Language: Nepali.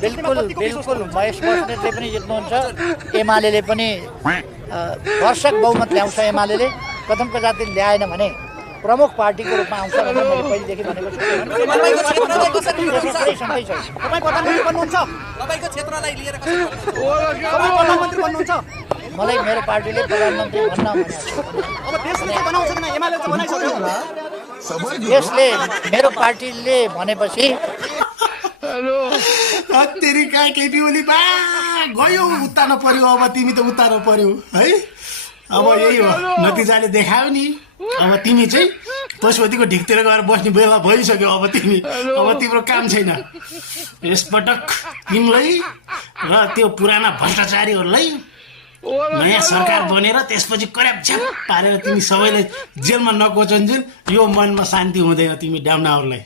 बिल्कुल बिल्कुल महेश बस्नेतले पनि जित्नुहुन्छ एमाले पनि दर्शक बहुमत ल्याउँछ एमाले कथमको जाति ल्याएन भने प्रमुख पार्टीको रूपमा आउँछ भनेर मैले पहिलेदेखि भनेको छु मलाई मेरो पार्टीले प्रधानमन्त्री भन्न यसले मेरो पार्टीले भनेपछि केटी ओली बा गयो उतार्नु पर्यो अब तिमी त उतार्नु पर्यो है अब यही हो नतिजाले देखायो नि अब तिमी चाहिँ पशुपतिको ढिकतिर गएर बस्ने बेला भइसक्यो अब तिम्रो काम छैन यसपटक तिमीलाई र त्यो पुराना भ्रष्टाचारीहरूलाई नयाँ सरकार बनेर त्यसपछि कर्याप झ्याप पारेर तिमी सबैलाई जेलमा नकोचन्जेल यो मनमा शान्ति हुँदैन तिमी डाउनाहरूलाई